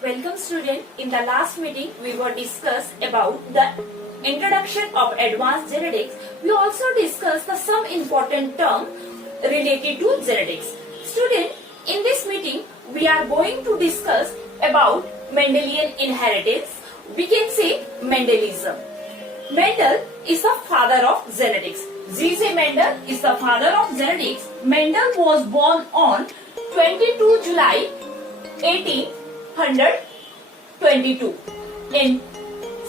Welcome student. In the last meeting we were discussed about the introduction of advanced genetics. We also discussed some important term related to genetics. Student, in this meeting we are going to discuss about Mendelian inheritance. We can say Mendelism. Mendel is the father of genetics. G.J. Mendel is the father of genetics. Mendel was born on 22 July 1822 in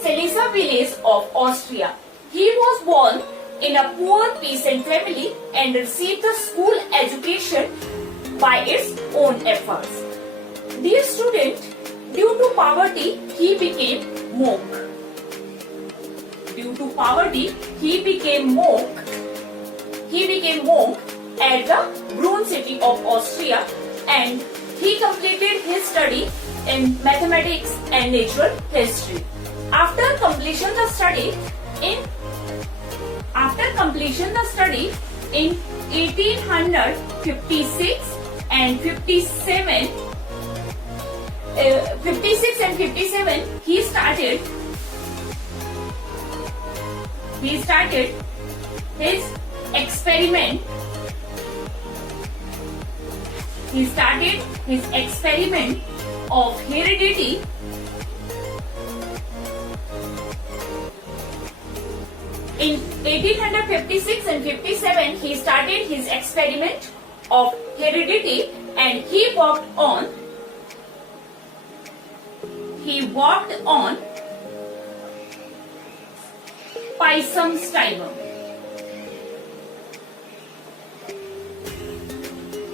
Selisa village of Austria. He was born in a poor peasant family and received the school education by its own efforts. Dear student, due to poverty, he became monk. Due to poverty, he became monk. He became monk at the Brunn city of Austria, and he completed his study in mathematics and natural history. After completion the study in 1856 and 57, he started his experiment. He started his experiment of heredity in 1856 and 57. He started his experiment of heredity and he worked on Pisum stivum.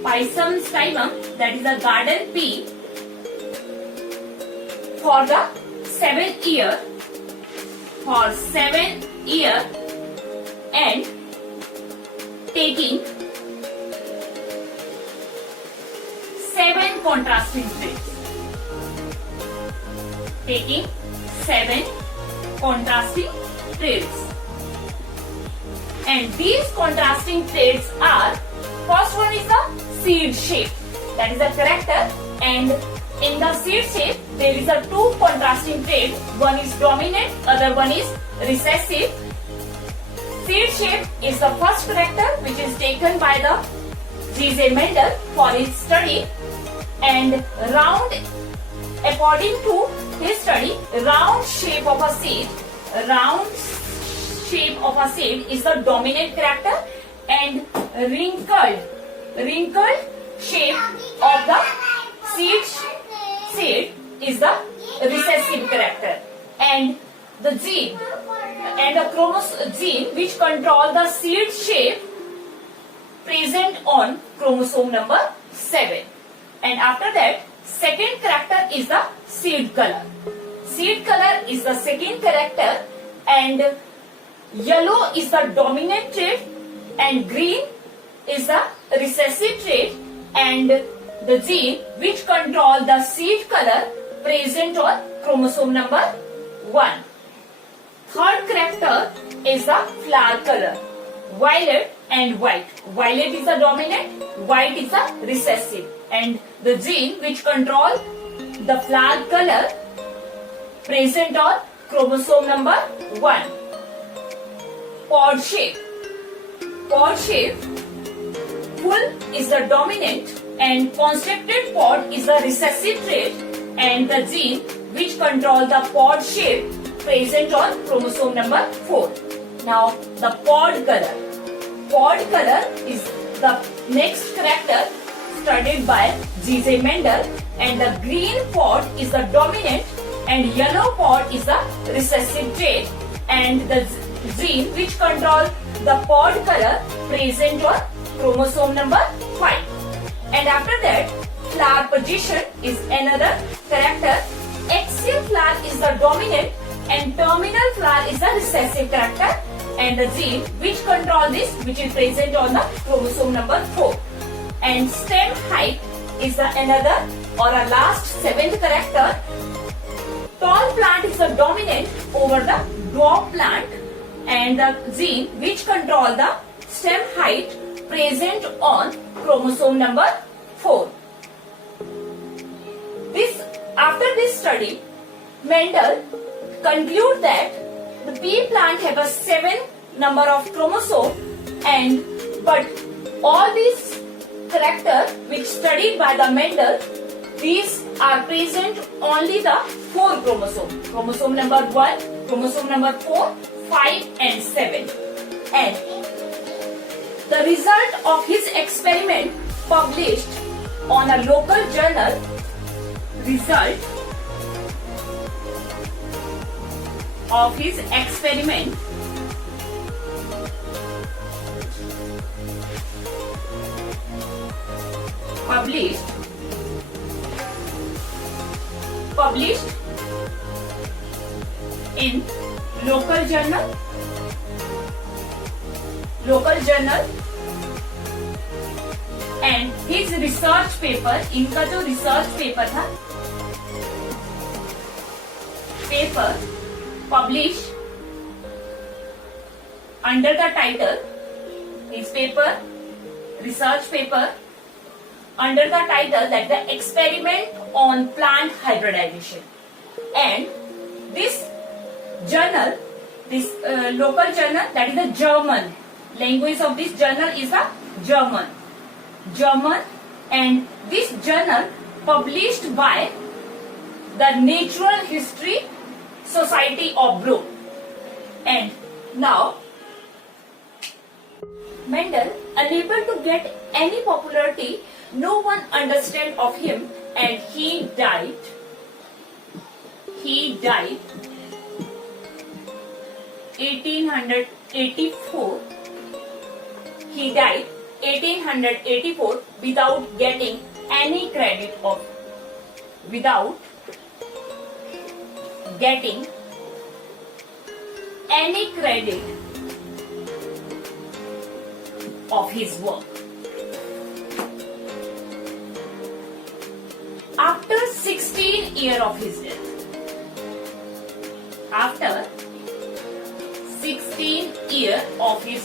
Pisum stivum, that is a garden pea, for the 7 year and taking 7 contrasting traits. Taking 7 contrasting traits. And these contrasting traits are, first one is the seed shape, that is a character, and in the seed shape there is a 2 contrasting traits. One is dominant, other one is recessive. Seed shape is the first character which is taken by the G.J. Mendel for his study, and round, according to his study, round shape of a seed is the dominant character, and wrinkled shape of the seed is the recessive character, and the gene and the gene which control the seed shape present on chromosome number 7. And after that, second character is the seed color. Seed color is the second character, and yellow is the dominant trait and green is the recessive trait, and the gene which control the seed color present on chromosome number 1. Third character is the flower color, violet and white. Violet is the dominant, white is the recessive, and the gene which control the flower color present on chromosome number 1. Pod shape. Full is the dominant and constricted pod is the recessive trait, and the gene which control the pod shape present on chromosome number 4. Now the pod color. Pod color is the next character studied by G.J. Mendel, and the green pod is the dominant and yellow pod is the recessive trait, and the gene which control the pod color present on chromosome number 5. And after that, flower position is another character. Axial flower is the dominant and terminal flower is the recessive character, and the gene which control this, which is present on the chromosome number 4. And stem height is the another or a last 7th character. Tall plant is the dominant over the dwarf plant, and the gene which control the stem height present on chromosome number 4. After this this study, Mendel conclude that the pea plant have a 7 number of chromosome, but all these character which studied by the Mendel, these are present only the 4 chromosome. Chromosome number 1, chromosome number 4, 5 and 7. And the result of his experiment published on a local journal, result of his experiment published in local journal and his research paper, इनका जो research paper था, paper published under the title, his paper, research paper under the title that the experiment on plant hybridization. And this journal, this local journal, that is the German language of this journal is the German, and this journal published by the Natural History Society of Broome. And now Mendel, unable to get any popularity, no one understand of him, and he died 1884. He died 1884 without getting any credit of his work. After 16 years of his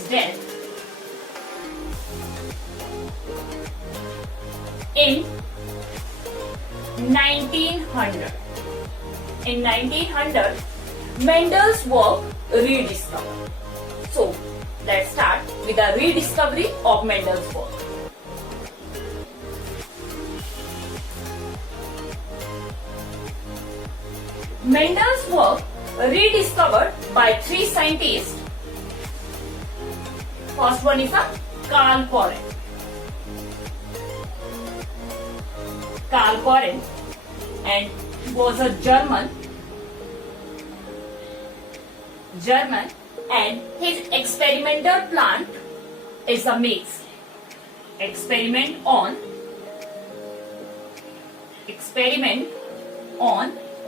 death, in 1900, Mendel's work rediscovered. So let's start with the rediscovery of Mendel's work. Mendel's work rediscovered by 3 scientists. First one is Carl Coren. Carl Coren, and he was a German, and his experimental plant is a maize. Experiment on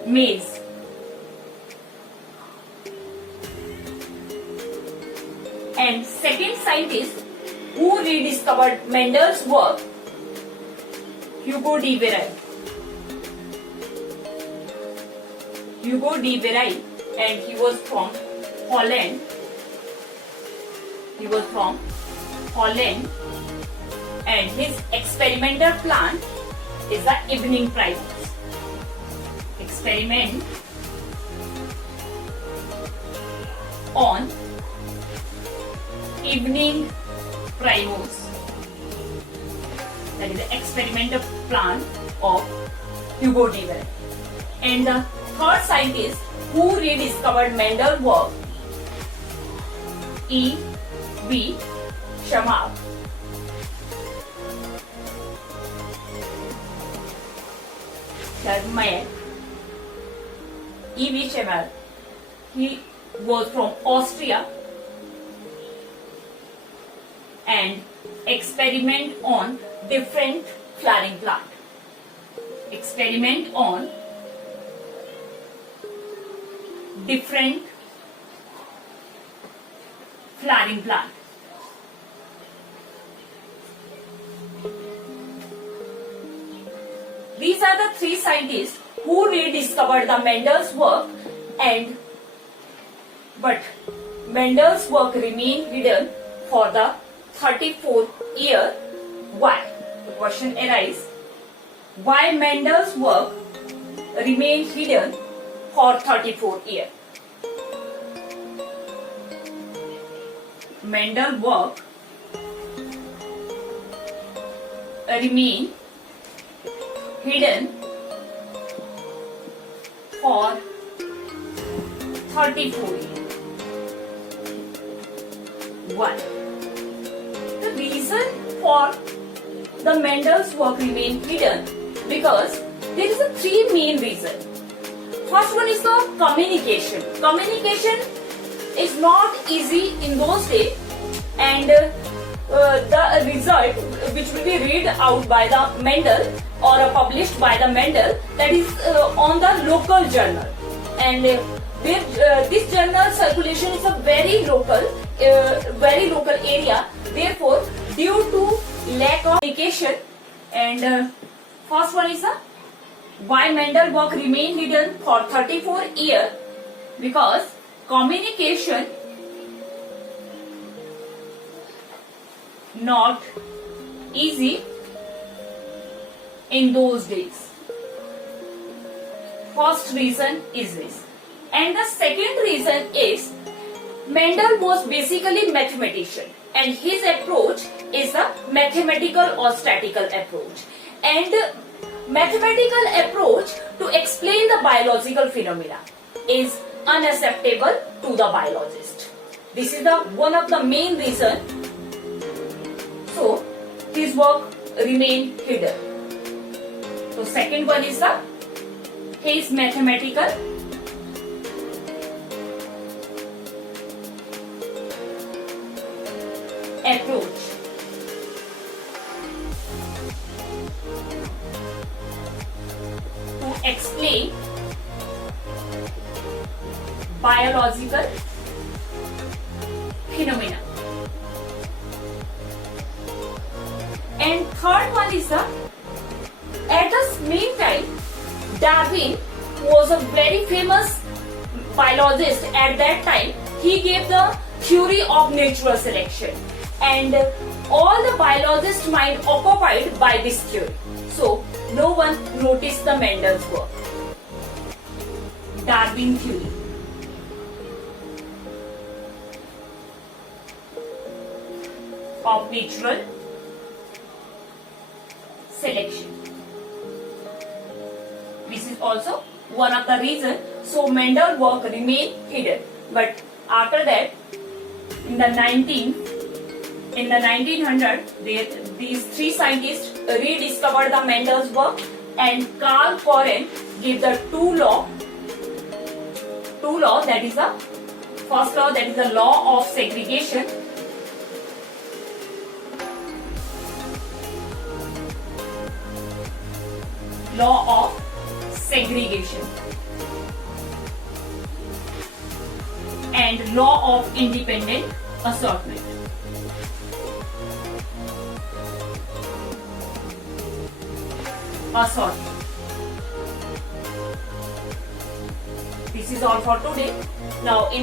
maize. And second scientist who rediscovered Mendel's work, Hugo de Vries, and he was from Holland. And his experimental plant is the evening primrose. Experiment on evening primrose. That is the experimental plant of Hugo de Vries. And the third scientist who rediscovered Mendel's work, E.V. Shamar. E.V. Shamar, he was from Austria, and experiment on different flowering plant. These are the 3 scientists who rediscovered the Mendel's work, but Mendel's work remained hidden for the 34 years. Why? The question arises, why Mendel's work remained hidden for 34 years. Mendel's work remained hidden for 34 years. 1. The reason for the Mendel's work remained hidden because there is a three main reasons. First one is the communication. Communication is not easy in those days, and the result which will be read out by the Mendel or published by the Mendel, that is on the local journal, and this journal circulation is a very local area. Therefore, due to lack of communication, and first one is why Mendel work remained hidden for 34 years, because communication not easy in those days. First reason is this. And the second reason is Mendel was basically mathematician, and his approach is a mathematical or statistical approach. And mathematical approach to explain the biological phenomena is unacceptable to the biologist. This is the one of the main reason. So his work remained hidden. So second one is his mathematical approach. To explain biological phenomena. And third one is at the meantime, Darwin was a very famous biologist at that time. He gave the theory of natural selection, and all the biologists' mind occupied by this theory. So no one noticed the Mendel's work. Darwin theory. Of natural selection. This is also one of the reasons. So Mendel's work remained hidden. But after that, in the 1900s, these three scientists rediscovered the Mendel's work, and Carl Coren gave the two law. That is the first law, that is the law of segregation. Law of segregation and law of independent assortment. This is all for today. Now in